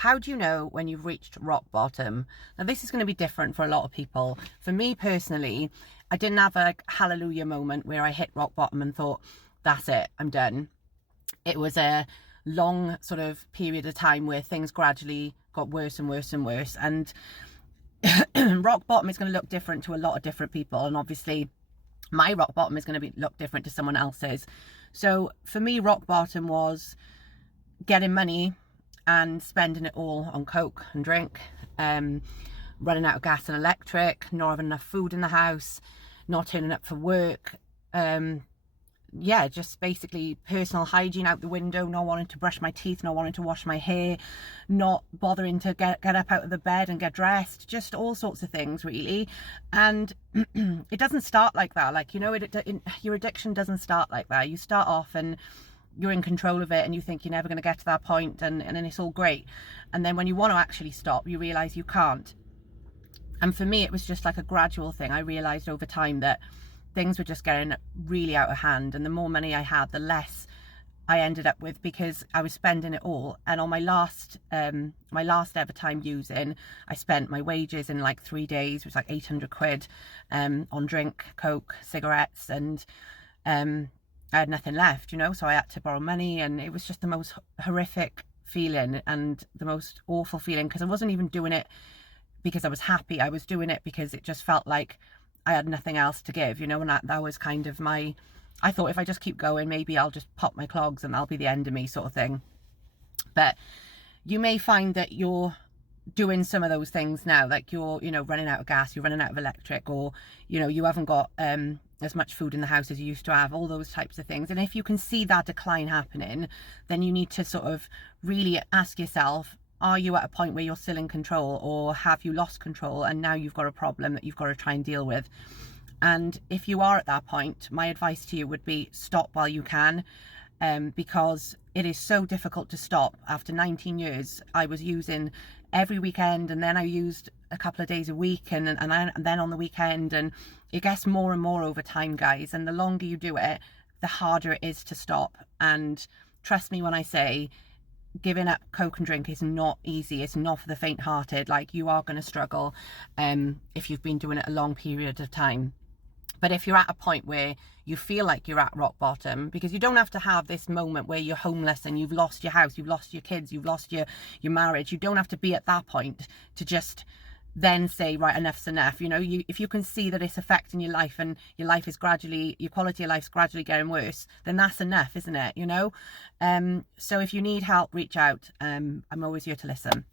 How do you know when you've reached rock bottom? Now, this is going to be different for a lot of people. For me personally, I didn't have a hallelujah moment where I hit rock bottom and thought, that's it, I'm done. It was a long sort of period of time where things gradually got worse and worse and worse. And rock bottom is going to look different to a lot of different people. And obviously, my rock bottom is going to look different to someone else's. So for me, rock bottom was getting money and spending it all on coke and drink, running out of gas and electric, not having enough food in the house, not turning up for work, yeah, just basically personal hygiene out the window, not wanting to brush my teeth, not wanting to wash my hair, not bothering to get up out of the bed and get dressed, just all sorts of things really. And it doesn't start like that. Like, you know, your addiction doesn't start like that. You start off and you're in control of it and you think you're never going to get to that point, and then it's all great. And then when you want to actually stop, you realize you can't. And for me, it was just like a gradual thing. I realized over time that things were just getting really out of hand, and the more money I had, the less I ended up with, because I was spending it all. And on my last ever time using, I spent my wages in like 3 days, which was like 800 quid on drink, coke, cigarettes, and I had nothing left, you know, so I had to borrow money. And it was just the most horrific feeling and the most awful feeling, because I wasn't even doing it because I was happy. I was doing it because it just felt like I had nothing else to give, you know. And that was kind of I thought, if I just keep going, maybe I'll just pop my clogs and that'll be the end of me, sort of thing. But you may find that you're doing some of those things now, like you're, you know, running out of gas, you're running out of electric, or, you know, you haven't got as much food in the house as you used to have, all those types of things. And if you can see that decline happening, then you need to sort of really ask yourself, are you at a point where you're still in control, or have you lost control and now you've got a problem that you've got to try and deal with? And if you are at that point, my advice to you would be stop while you can, because it is so difficult to stop. After 19 years, I was using every weekend, and then I used a couple of days a week, and then on the weekend, and it gets more and more over time, guys. And the longer you do it, the harder it is to stop. And trust me when I say, giving up coke and drink is not easy. It's not for the faint-hearted. Like, you are going to struggle if you've been doing it a long period of time. But if you're at a point where you feel like you're at rock bottom, because you don't have to have this moment where you're homeless and you've lost your house, you've lost your kids, you've lost your marriage. You don't have to be at that point to just then say, right, enough's enough. You know, if you can see that it's affecting your life, and your life is gradually, your quality of life's gradually getting worse, then that's enough, isn't it? You know? So if you need help, reach out. I'm always here to listen.